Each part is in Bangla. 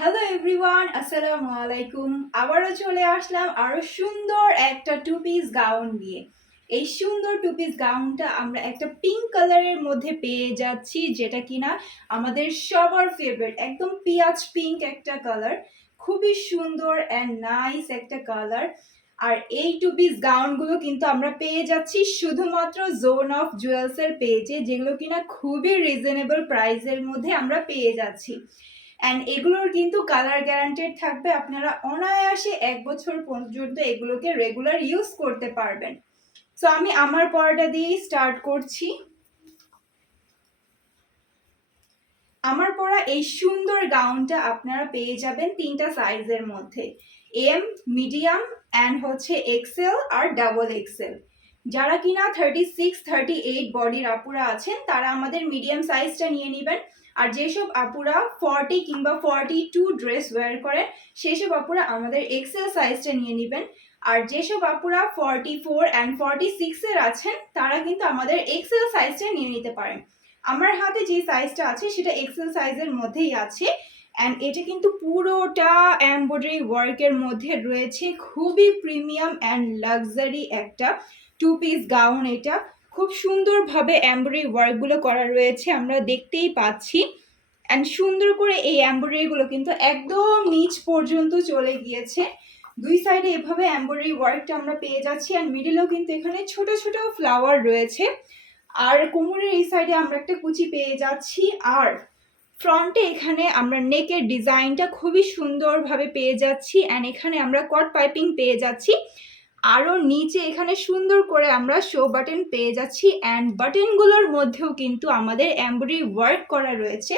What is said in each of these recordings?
হ্যালো এভরিওয়ান, আসসালামু আলাইকুম। আবারও চলে আসলাম আরো সুন্দর একটা টু পিস গাউন নিয়ে। এই সুন্দর টু পিস গাউনটা আমরা একটা পিঙ্ক কালারের মধ্যে পেয়ে যাচ্ছি, যেটা কিনা আমাদের সবার ফেভারিট, একদম পিঁয়াজ পিঙ্ক একটা কালার। খুবই সুন্দর অ্যান্ড নাইস একটা কালার। আর এই টু পিস গাউনগুলো কিন্তু আমরা পেয়ে যাচ্ছি শুধুমাত্র জোন অফ জুয়েলসের পেজে, যেগুলো কিনা খুবই রিজনেবল প্রাইসের মধ্যে আমরা পেয়ে যাচ্ছি। অ্যান্ড এগুলোর কিন্তু কালার গ্যারান্টেড থাকবে, আপনারা অনায়াসে 1 বছর পর্যন্ত এগুলোকে রেগুলার ইউজ করতে পারবেন। সো আমি আমার পরাটা দিয়েই স্টার্ট করছি। আমার পরা এই সুন্দর গাউনটা আপনারা পেয়ে যাবেন 3টা সাইজের মধ্যে, এম, মিডিয়াম অ্যান্ড হচ্ছে এক্সেল আর ডাবল এক্সেল। যারা কিনা 36-38 বডির আপুরা আছেন তারা আমাদের মিডিয়াম সাইজটা নিয়ে নেবেন। আর যেসব আপুরা 40 কিংবা 42 ড্রেস ওয়্যার করেন সেসব আপুরা আমাদের এক্সেল সাইজটা নিয়ে নেবেন। আর যেসব আপুরা 44 অ্যান্ড 46 এর আছেন তারা কিন্তু আমাদের এক্সেল সাইজটা নিয়ে নিতে পারেন। আমার হাতে যে সাইজটা আছে সেটা এক্সেল সাইজের মধ্যেই আছে। অ্যান্ড এটা কিন্তু পুরোটা এমব্রয়ডারি ওয়ার্কের মধ্যে রয়েছে, খুবই প্রিমিয়াম অ্যান্ড লাক্সারি একটা টু পিস গাউন। এটা খুব সুন্দরভাবে এমব্রয়ডারি ওয়ার্কগুলো করা রয়েছে, আমরা দেখতেই পাচ্ছি। অ্যান্ড সুন্দর করে এই এমব্রয়ডারিগুলো কিন্তু একদম নিচ পর্যন্ত চলে গিয়েছে। দুই সাইডে এভাবে এমব্রয়ডারি ওয়ার্কটা আমরা পেয়ে যাচ্ছি। অ্যান্ড মিডিলেও কিন্তু এখানে ছোট ছোট ফ্লাওয়ার রয়েছে। আর কোমরের এই সাইডে আমরা একটা কুচি পেয়ে যাচ্ছি। আর ফ্রন্টে এখানে আমরা নেকের ডিজাইনটা খুবই সুন্দরভাবে পেয়ে যাচ্ছি। অ্যান্ড এখানে আমরা কট পাইপিং পেয়ে যাচ্ছি। আরও নিচে এখানে সুন্দর করে আমরা শো বাটন পেয়ে যাচ্ছি। অ্যান্ড বাটনগুলোর মধ্যেও কিন্তু আমাদের এমব্রয়ডারি ওয়ার্ক করা রয়েছে।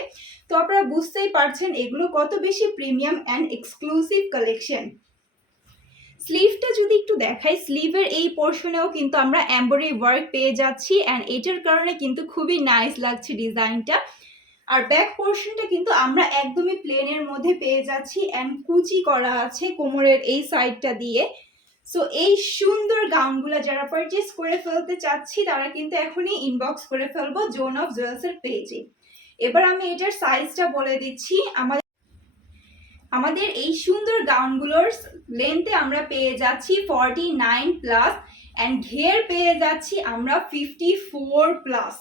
তো আপনারা বুঝতেই পারছেন এগুলো কত বেশি প্রিমিয়াম অ্যান্ড এক্সক্লুসিভ কালেকশন। স্লিভটা যদি একটু দেখাই, স্লিভের এই পোর্শনেও কিন্তু আমরা এমব্রয়ডারি ওয়ার্ক পেয়ে যাচ্ছি। অ্যান্ড এটার কারণে কিন্তু খুবই নাইস লাগছে ডিজাইনটা। আর ব্যাক পোর্শনটা কিন্তু আমরা একদমই প্লেনের মধ্যে পেয়ে যাচ্ছি। অ্যান্ড কুচি করা আছে কোমরের এই সাইডটা দিয়ে। সো এই সুন্দর গাউনগুলো যারা পারচেস করে ফেলতে চাচ্ছি তারা কিন্তু এখনই ইনবক্স করে ফেলবো জোন অফ জুয়েলসের পেজে। এবার আমি এটার সাইজটা বলে দিচ্ছি। আমাদের এই সুন্দর গাউনগুলোর লেন্থে আমরা পেয়ে যাচ্ছি 49+, অ্যান্ড ঘের পেয়ে যাচ্ছি আমরা 54+।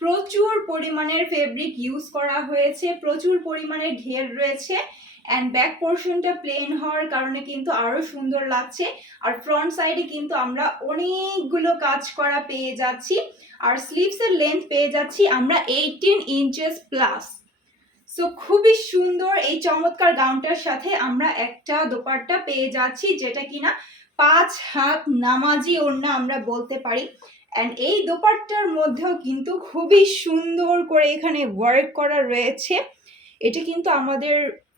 প্রচুর পরিমাণের ফেব্রিক ইউজ করা হয়েছে, প্রচুর পরিমাণের ঘের রয়েছে। অ্যান্ড ব্যাক পোর্শনটা প্লেন হওয়ার কারণে কিন্তু আরও সুন্দর লাগছে। আর ফ্রন্ট সাইডে কিন্তু আমরা অনেকগুলো কাজ করা পেয়ে যাচ্ছি। আর স্লিভসের লেন্থ পেয়ে যাচ্ছি আমরা 18 ইঞ্চেস প্লাস। সো খুবই সুন্দর এই চমৎকার গাউনটার সাথে আমরা একটা দোপাট্টা পেয়ে যাচ্ছি, যেটা কিনা 5 হাত নামাজি ওড়না আমরা বলতে পারি। অ্যান্ড এই দোপাট্টার মধ্যেও কিন্তু খুবই সুন্দর করে এখানে ওয়ার্ক করা রয়েছে। এটা কিন্তু আমাদের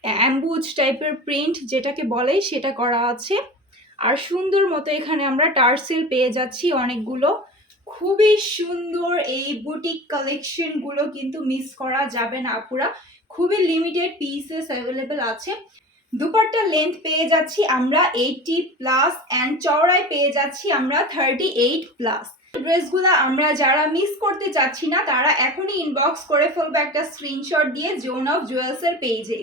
অ্যাম্বুজ টাইপের প্রিন্ট যেটাকে বলে সেটা করা আছে। আর সুন্দর মতো এখানে আমরা টার্সেল পেয়ে যাচ্ছি অনেকগুলো। খুবই সুন্দর এই বুটিক কালেকশনগুলো কিন্তু মিস করা যাবে না আপুরা, খুবই লিমিটেড পিসেস অ্যাভেলেবেল আছে। দুপাট্টার লেন্থ পেয়ে যাচ্ছি আমরা 80+, অ্যান্ড চওড়ায় পেয়ে যাচ্ছি আমরা 38+। ড্রেসগুলো আমরা যারা মিস করতে চাচ্ছি না তারা এখনই ইনবক্স করে ফেলবো একটা স্ক্রিনশট দিয়ে জোন অফ জুয়েলসের পেজে।